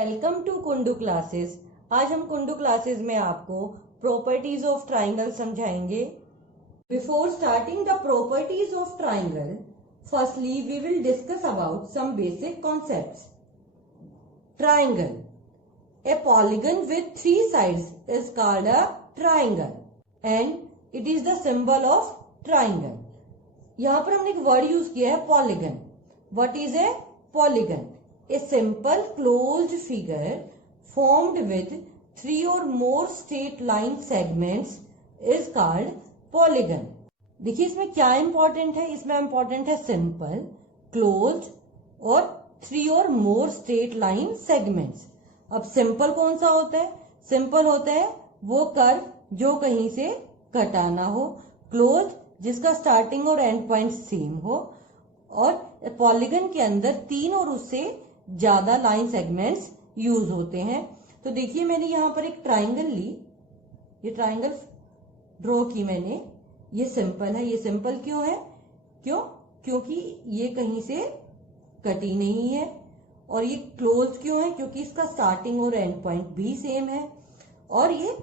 Welcome to Kundu classes. आज हम Kundu classes में आपको प्रॉपर्टीज ऑफ ट्राइंगल समझाएंगे। Before starting the properties of triangle, firstly we will discuss about some basic concepts. Triangle, a polygon with 3 sides is called a triangle and it is the symbol of triangle। यहाँ पर हमने एक word use किया है polygon. What is a polygon? A simple closed figure formed with 3 or more straight line segments is called polygon। देखिए इसमें क्या important है, इसमें इंपॉर्टेंट है सिंपल, क्लोज्ड और 3 और मोर स्ट्रेट लाइन सेगमेंट्स। अब सिंपल कौन सा होता है? सिंपल होता है वो कर्व जो कहीं से कटा ना हो, क्लोज्ड जिसका स्टार्टिंग और एंड पॉइंट सेम हो, और पॉलीगन के अंदर 3 और उससे ज्यादा लाइन सेगमेंट्स यूज होते हैं। तो देखिए मैंने यहां पर एक ट्राइंगल ली, ये ट्राइंगल ड्रॉ की मैंने। ये सिंपल है। ये सिंपल क्यों है? क्योंकि ये कहीं से कटी नहीं है। और ये क्लोज क्यों है? क्योंकि इसका स्टार्टिंग और एंड पॉइंट भी सेम है। और ये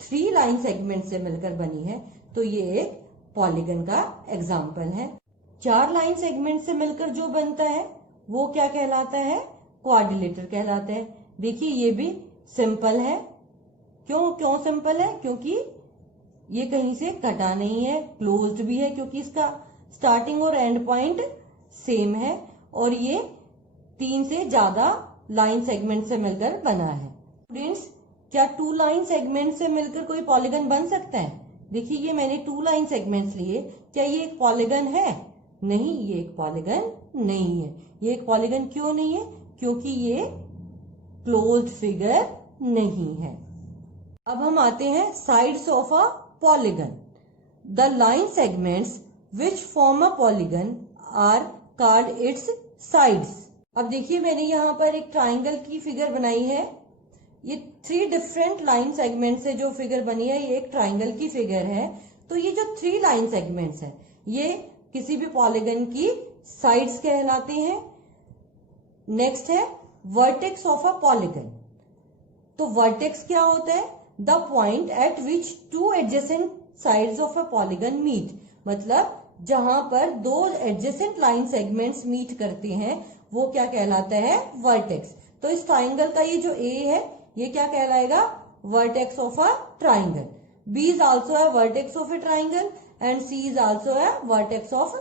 3 लाइन सेगमेंट से मिलकर बनी है, तो ये एक पॉलीगन का एग्जाम्पल है। 4 लाइन सेगमेंट से मिलकर जो बनता है वो क्या कहलाता है? क्वाड्रिलेटर कहलाता है। देखिए ये भी सिंपल है। क्यों सिंपल है? क्योंकि ये कहीं से कटा नहीं है, क्लोज्ड भी है क्योंकि इसका स्टार्टिंग और एंड पॉइंट सेम है, और ये 3 से ज्यादा लाइन सेगमेंट से मिलकर बना है। स्टूडेंट्स, क्या 2 लाइन सेगमेंट से मिलकर कोई पॉलीगन बन सकता है? देखिए ये मैंने 2 लाइन सेगमेंट्स लिए, क्या ये एक पॉलीगन है? नहीं, ये एक पॉलीगन नहीं है। ये एक पॉलीगन क्यों नहीं है? क्योंकि ये क्लोज्ड फिगर नहीं है। अब हम आते हैं sides of a polygon. The line segments which form a polygon are called its sides. अब देखिए मैंने यहाँ पर एक ट्राइंगल की फिगर बनाई है। ये 3 डिफरेंट लाइन सेगमेंट से जो फिगर बनी है, ये एक ट्राइंगल की फिगर है। तो ये जो 3 लाइन सेगमेंट्स है, ये किसी भी पॉलीगन की साइड्स कहलाते हैं। नेक्स्ट है वर्टेक्स ऑफ अ पॉलीगन। तो वर्टेक्स क्या होता है? The point at which 2 adjacent sides of a polygon meet. मतलब जहां पर 2 एडजेसेंट लाइन सेगमेंट्स मीट करते हैं वो क्या कहलाता है? वर्टेक्स। तो इस ट्राइंगल का ये जो ए है, ये क्या कहलाएगा? Vertex of a triangle. B is also a vertex of a triangle and C is also a vertex of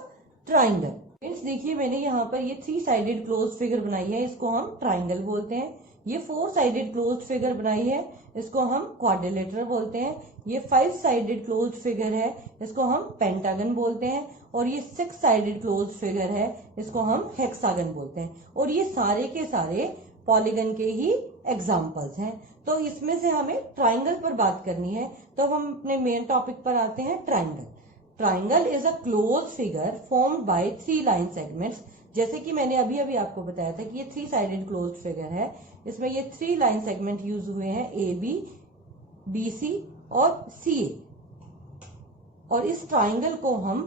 triangle. Friends देखिए मैंने यहाँ पर ये 3 साइडेड क्लोज फिगर बनाई है, इसको हम ट्राइंगल बोलते हैं। ये 4 साइडेड क्लोज फिगर बनाई है, इसको हम क्वाड्रिलेटर बोलते हैं। ये 5 साइडेड क्लोज फिगर है, इसको हम पेंटागन बोलते हैं। और ये 6 साइडेड क्लोज फिगर है, इसको हम हेक्सागन बोलते हैं। और ये सारे के सारे पॉलीगन के ही एग्जाम्पल्स हैं। तो इसमें से हमें ट्राइंगल पर बात करनी है, तो अब हम अपने मेन टॉपिक पर आते हैं। Triangle. Triangle is a close figure formed by 3 line segments. जैसे कि मैंने अभी आपको बताया था कि ये 3 साइडेड क्लोज फिगर है, इसमें ये 3 लाइन सेगमेंट यूज हुए हैं, ए बी, बी सी और सी ए। और इस ट्राइंगल को हम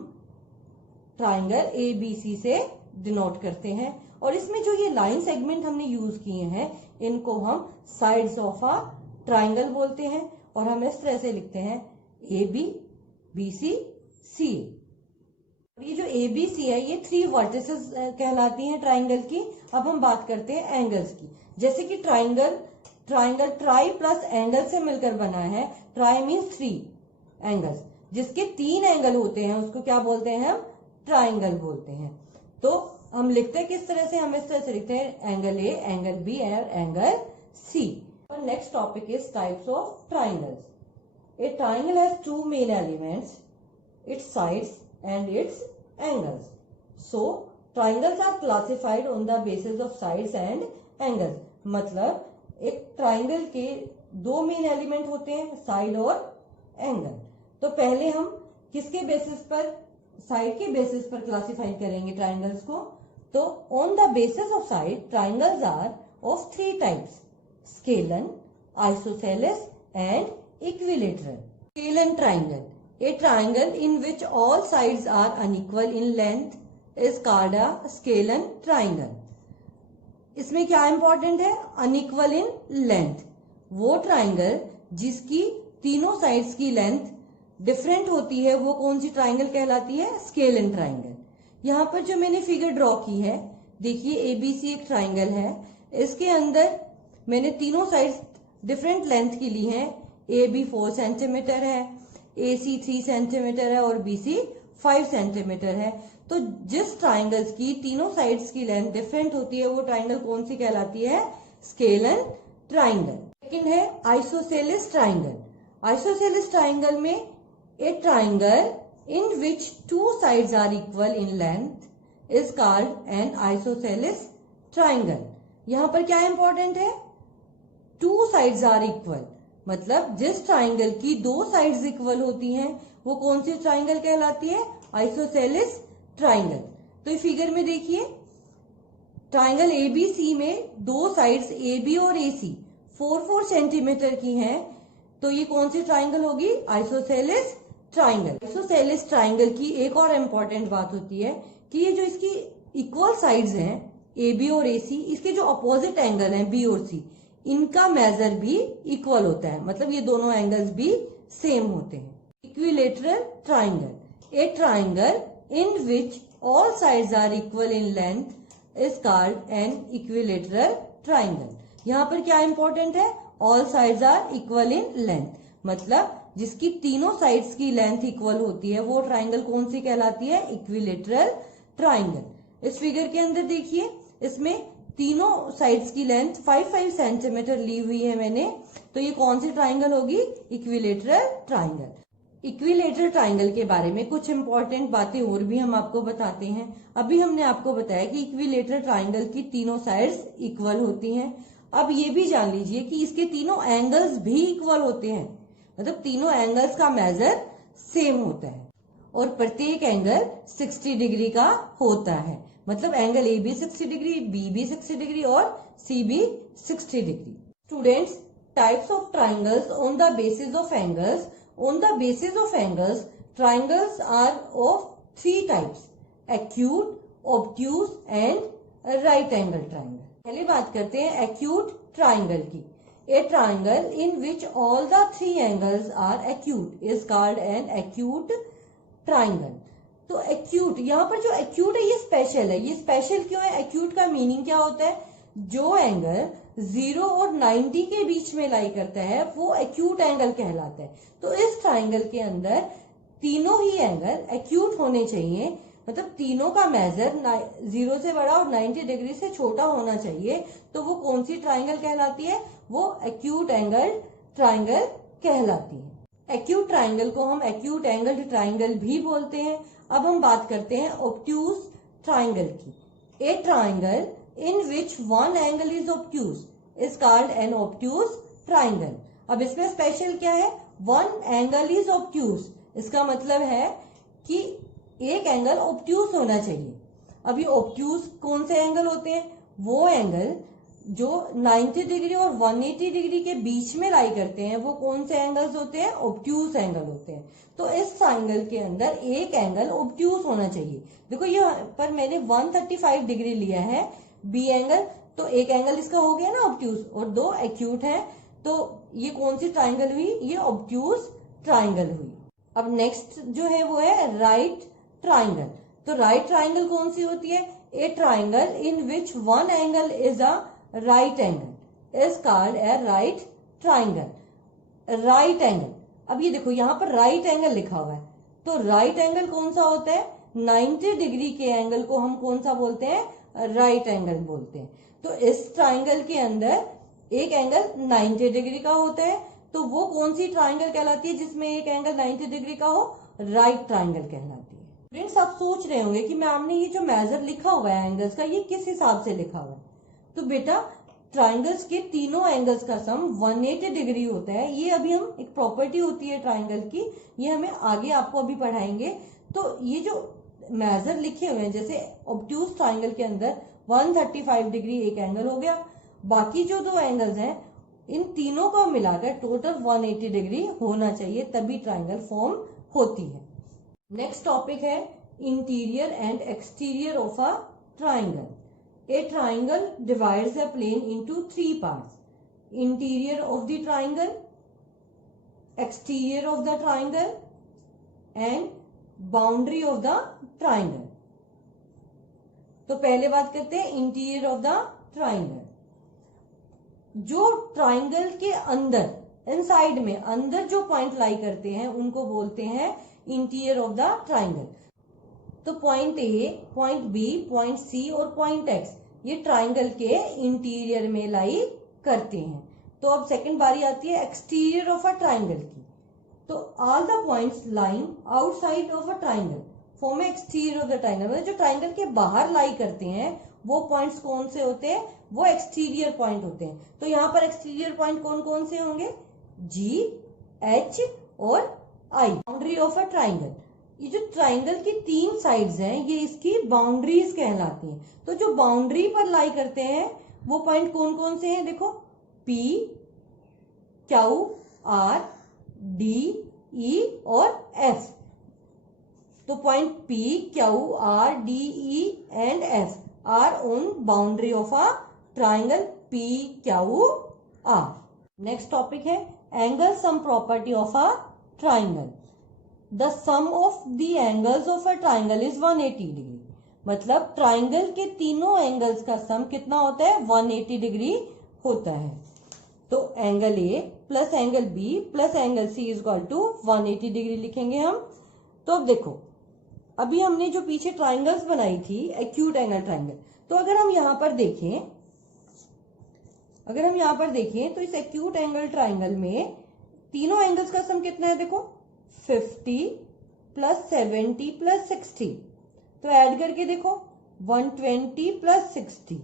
ट्राइंगल ए बी सी से डिनोट करते हैं। और इसमें जो ये लाइन सेगमेंट हमने यूज किए हैं, इनको हम साइड्स ऑफ अ ट्राइंगल बोलते हैं। और हम इस तरह से लिखते हैं ए बी, बी सी, सी। ये जो ए बी सी है, ये 3 वर्टिसेस कहलाती हैं ट्राइंगल की। अब हम बात करते हैं एंगल्स की। जैसे कि ट्राइंगल ट्राई प्लस एंगल से मिलकर बना है। ट्राई मीन्स 3 एंगल्स, जिसके 3 एंगल होते हैं उसको क्या बोलते हैं? हम ट्राइंगल बोलते हैं। तो हम लिखते हैं किस तरह से? हम इस तरह से लिखते हैं एंगल ए, एंगल बी और एंगल सी। और next topic is types of triangles. A triangle has 2 main elements, its sides and its angles. So triangles are classified on the basis of sides and angles. मतलब एक triangle के 2 main element होते हैं, side और angle. तो पहले हम किसके बेसिस पर? साइड के बेसिस पर क्लासिफाई करेंगे ट्राइंगल्स को। तो on the basis of side, triangles are of 3 types: scalene, isosceles and equilateral. Scalene triangle, a triangle in which all sides are unequal in length is called a scalene triangle. इसमें क्या important है, unequal in length. वो triangle जिसकी तीनों sides की length different होती है वो कौन सी ट्राइंगल कहलाती है, स्केलन ट्राइंगल। यहाँ पर जो मैंने फिगर ड्रॉ की है, देखिए एबीसी एक ट्राइंगल है, इसके अंदर मैंने तीनों साइड्स डिफरेंट लेंथ की ली हैं। ए बी 4 सेंटीमीटर है, ए सी 3 सेंटीमीटर है और बी सी 5 सेंटीमीटर है। तो जिस ट्राइंगल्स की तीनों साइड्स की लेंथ डिफरेंट होती है वो ट्राइंगल कौन सी कहलाती है, स्केलन ट्राइंगल। सेकंड है आइसोसेलेस ट्राइंगल। आइसोसेलेस ट्राइंगल में a triangle in which two sides are equal in length is called an isosceles triangle. यहां पर क्या इंपॉर्टेंट है, टू साइड्स आर इक्वल, मतलब जिस ट्राइंगल की दो साइड्स इक्वल होती हैं वो कौन सी ट्राइंगल कहलाती है, आइसोसेलेस ट्राइंगल। तो इस फिगर में देखिए ट्राइंगल एबीसी में दो साइड्स एबी और एसी 4-4 सेंटीमीटर की हैं, तो ये कौन सी ट्राइंगल होगी, आइसोसेलेस ट्राइंगल। आइसोसेलेस ट्राइंगल की एक और इंपॉर्टेंट बात होती है कि ये जो इसकी इक्वल साइड्स हैं ए बी और ए सी, इसके जो अपोजिट एंगल हैं बी और सी, इनका मेजर भी इक्वल होता है, मतलब ये दोनों एंगल्स भी सेम होते हैं। Equilateral triangle, a triangle in which all sides are equal in length is called an equilateral triangle. यहाँ पर क्या इंपॉर्टेंट है, all sides are equal in length, मतलब जिसकी तीनों साइड्स की लेंथ इक्वल होती है वो ट्राइंगल कौन सी कहलाती है, इक्विलेटरल ट्राइंगल। इस फिगर के अंदर देखिए इसमें तीनों साइड्स की लेंथ 5-5 सेंटीमीटर ली हुई है मैंने, तो ये कौन सी ट्राइंगल होगी, इक्विलेटरल ट्राइंगल। इक्विलेटरल ट्राइंगल के बारे में कुछ इंपॉर्टेंट बातें और भी हम आपको बताते हैं। अभी हमने आपको बताया कि इक्विलेटरल ट्राइंगल की तीनों साइड्स इक्वल होती हैं। अब ये भी जान लीजिए कि इसके तीनों एंगल्स भी इक्वल होते हैं, मतलब तीनों एंगल्स का मेजर सेम होता है और प्रत्येक एंगल 60 डिग्री का होता है, मतलब angle A B 60 degree, B भी 60 डिग्री और सी भी 60 degree. Students, types of triangles on the basis of angles. On the basis of angles, triangles are of 3 types: acute, obtuse and right angle triangle. पहले बात करते हैं acute triangle की। A triangle in which all the 3 angles are acute is called an acute triangle. तो acute, यहाँ पर जो acute है ये स्पेशल है। ये स्पेशल क्यों है, acute का मीनिंग क्या होता है, जो एंगल 0 और 90 के बीच में लाई करता है वो एक्यूट एंगल कहलाता है। तो इस ट्राइंगल के अंदर तीनों ही एंगल एक्यूट होने चाहिए, मतलब तीनों का मेजर 0 से बड़ा और 90 डिग्री से छोटा होना चाहिए, तो वो कौन सी ट्राइंगल कहलाती है, वो एक्यूट एंगल ट्राइंगल कहलाती है। एक्यूट ट्राइंगल को हम एक्यूट एंगल ट्राइंगल भी बोलते हैं। अब हम बात करते हैं ऑब्ट्यूज ट्राइंगल की। ए triangle in which one angle is obtuse is called an obtuse triangle. अब इसमें स्पेशल क्या है, one angle is obtuse, इसका मतलब है कि एक एंगल obtuse होना चाहिए। अब ये obtuse कौन से एंगल होते हैं, वो एंगल जो 90 डिग्री और 180 डिग्री के बीच में लाई करते हैं वो कौन से एंगल्स होते हैं, obtuse एंगल होते हैं। तो इस ट्राइंगल के अंदर एक एंगल obtuse होना चाहिए। देखो ये पर मैंने 135 डिग्री लिया है बी एंगल, तो एक एंगल इसका हो गया ना ऑब्ट्यूज और दो एक्यूट है, तो ये कौन सी ट्राइंगल हुई, ये ऑब्ट्यूज ट्राइंगल हुई। अब नेक्स्ट जो है वो है राइट ट्राइंगल। तो राइट ट्राइंगल कौन सी होती है, ए triangle in which one angle is a right angle is called a right triangle. Right angle, अब ये देखो यहाँ पर राइट एंगल लिखा हुआ है, तो राइट एंगल कौन सा होता है, 90 डिग्री के एंगल को हम कौन सा बोलते हैं, राइट एंगल बोलते हैं। तो इस ट्राइंगल के अंदर एक एंगल 90 डिग्री का होता है, तो वो कौन सी ट्राइंगल कहलाती है जिसमें एक एंगल 90 डिग्री का हो, राइट ट्राइंगल कहलाती है। फ्रेंड्स, आप सोच रहे होंगे कि मैम ने ये जो मेजर लिखा हुआ है एंगल्स का, ये किस हिसाब से लिखा हुआ है। तो बेटा ट्राइंगल्स के तीनों एंगल्स का सम 180 डिग्री होता है। ये अभी हम एक प्रॉपर्टी होती है ट्राइंगल की, ये हमें आगे आपको अभी पढ़ाएंगे। तो ये जो मेजर लिखे हुए हैं, जैसे ऑब्ट्यूज ट्राइंगल के अंदर 135 डिग्री एक एंगल हो गया, बाकी जो दो एंगल्स हैं इन तीनों को मिलाकर टोटल 180 डिग्री होना चाहिए, तभी ट्राइंगल फॉर्म होती है। नेक्स्ट टॉपिक है interior and exterior of a triangle. A triangle divides a plane into three parts. Interior of the triangle, exterior of the triangle and boundary of the triangle. तो पहले बात करते हैं interior of the triangle. जो triangle के अंदर inside में अंदर जो पॉइंट लाई करते हैं उनको बोलते हैं इंटीरियर ऑफ द ट्राइंगल. तो point A, point B, point C और पॉइंट एक्स ये ट्राइंगल के इंटीरियर में लाई करते हैं. तो अब सेकंड बारी आती है एक्सटीरियर ऑफ अ ट्राइंगल की. तो all the points lying outside of a triangle form exterior of the triangle. मतलब जो ट्राइंगल के बाहर लाई करते हैं वो पॉइंट्स कौन से होते हैं? वो एक्सटीरियर पॉइंट होते हैं. तो यहाँ पर एक्सटीरियर पॉइंट कौन कौन से होंगे? जी, एच और आई. बाउंड्री ऑफ अ ट्राइंगल, ये जो ट्राइंगल की तीन साइड्स हैं ये इसकी बाउंड्रीज कहलाती हैं. तो जो बाउंड्री पर लाई करते हैं वो पॉइंट कौन कौन से हैं? देखो, P, Q, R, D, E और एफ. तो point P, Q, R, D, E and F are on boundary of a triangle P, Q, R. Next topic है angle sum property of a triangle. The sum of the angles of a triangle is 180 degree. मतलब triangle के तीनों angles का सम कितना होता है? 180 degree होता है. तो angle A plus angle B plus angle C is equal to 180 degree लिखेंगे हम. तो अब देखो, अभी हमने जो पीछे ट्राइंगल्स बनाई थी एक्यूट एंगल ट्राइंगल, तो अगर हम यहां पर देखें तो इस एक्यूट एंगल ट्राइंगल में तीनों एंगल्स का सम कितना है? देखो, 50 प्लस 70 प्लस 60. तो ऐड करके देखो, 120 प्लस 60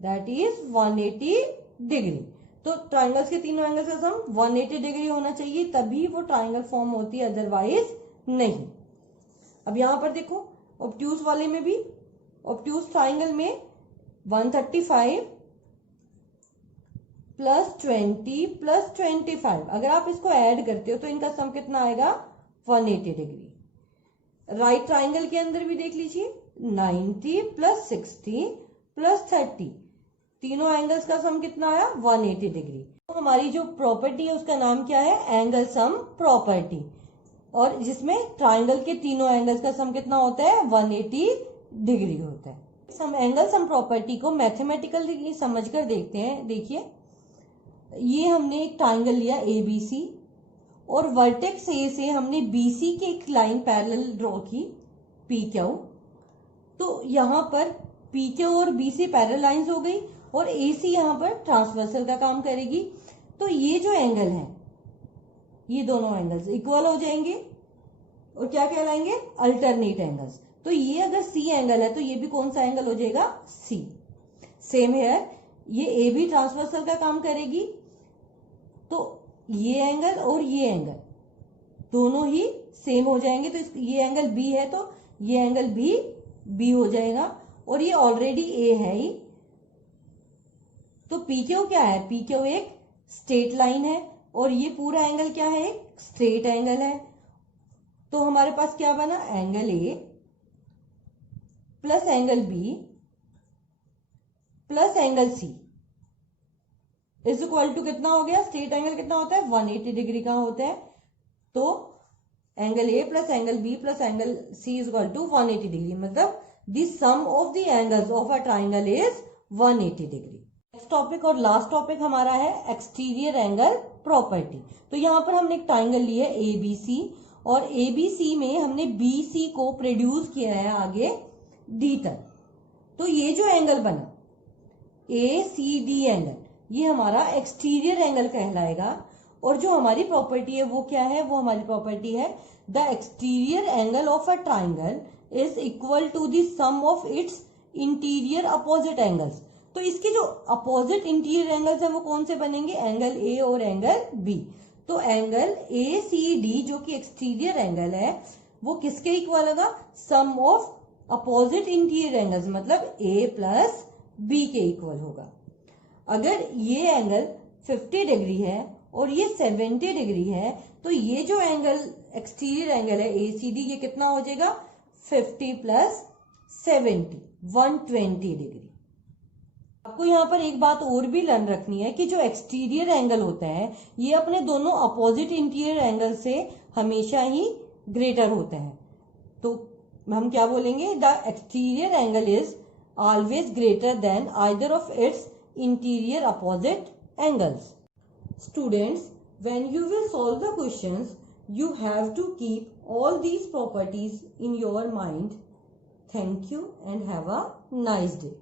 दैट इज 180 डिग्री. तो ट्राइंगल्स के तीनों एंगल्स का सम 180 डिग्री होना चाहिए, तभी वो ट्राइंगल फॉर्म होती है, अदरवाइज नहीं. अब यहां पर देखो, ऑब्ट्यूज वाले में भी, ऑब्ट्यूज ट्राइंगल में 135 प्लस 20 प्लस 25, अगर आप इसको ऐड करते हो तो इनका सम कितना आएगा? 180 डिग्री. राइट ट्राइंगल के अंदर भी देख लीजिए, 90 प्लस 60 प्लस 30, तीनों एंगल्स का सम कितना आया? 180 डिग्री. तो हमारी जो प्रॉपर्टी है उसका नाम क्या है? Angle sum property. और जिसमें ट्राइंगल के तीनों एंगल्स का सम कितना होता है? 180 डिग्री होता है. हम एंगल सम प्रॉपर्टी को मैथमेटिकली समझकर देखते हैं. देखिए, ये हमने एक ट्राइंगल लिया ABC और वर्टेक्स ए से हमने BC की एक लाइन पैरेलल ड्रॉ की PQ. तो यहाँ पर PQ और BC पैरेलल लाइंस हो गई और AC यहाँ पर ट्रांसवर्सल का काम करेगी. तो ये जो एंगल है, ये दोनों एंगल्स इक्वल हो जाएंगे और क्या कहलाएंगे? Alternate angles. तो ये अगर C एंगल है तो ये भी कौन सा एंगल हो जाएगा? C. सेम है, ये A भी ट्रांसवर्सल का काम करेगी. तो ये एंगल और ये एंगल दोनों ही सेम हो जाएंगे. तो ये एंगल B है तो ये एंगल भी B हो जाएगा और ये ऑलरेडी A है ही. तो PQ क्या है? PQ एक स्ट्रेट लाइन है और ये पूरा एंगल क्या है? एक स्ट्रेट एंगल है. तो हमारे पास क्या बना? Angle A plus angle B plus angle C is equal to कितना हो गया? स्ट्रेट एंगल कितना होता है? 180 डिग्री का होता है. तो angle A plus angle B plus angle C is equal to 180 degree. मतलब the sum of the angles of a triangle is 180 degree. Next topic और लास्ट टॉपिक हमारा है एक्सटीरियर एंगल प्रॉपर्टी. तो यहाँ पर हमने एक ट्राइंगल लिया है ABC और ABC में हमने BC को प्रोड्यूस किया है आगे D तक. तो ये जो एंगल बना ACD एंगल, ये हमारा एक्सटीरियर एंगल कहलाएगा. और जो हमारी प्रॉपर्टी है वो क्या है? वो हमारी प्रॉपर्टी है the exterior angle of a triangle is equal to the sum of its interior opposite angles. तो इसके जो अपोजिट इंटीरियर एंगल्स हैं वो कौन से बनेंगे? एंगल A और एंगल B. तो एंगल ACD जो कि एक्सटीरियर एंगल है वो किसके इक्वल होगा? सम ऑफ अपोजिट इंटीरियर एंगल्स, मतलब A प्लस B के इक्वल होगा. अगर ये एंगल 50 डिग्री है और ये 70 डिग्री है तो ये जो एंगल एक्सटीरियर एंगल है ACD ये कितना हो जाएगा? 50 प्लस 70 120 डिग्री. आपको यहाँ पर एक बात और भी लर्न रखनी है कि जो एक्सटीरियर एंगल होता है ये अपने दोनों अपोजिट इंटीरियर एंगल से हमेशा ही ग्रेटर होता है। तो हम क्या बोलेंगे, the exterior angle is always greater than either of its interior opposite angles. Students, when you will solve the questions, you have to keep all these properties in your mind. Thank you and have a nice day.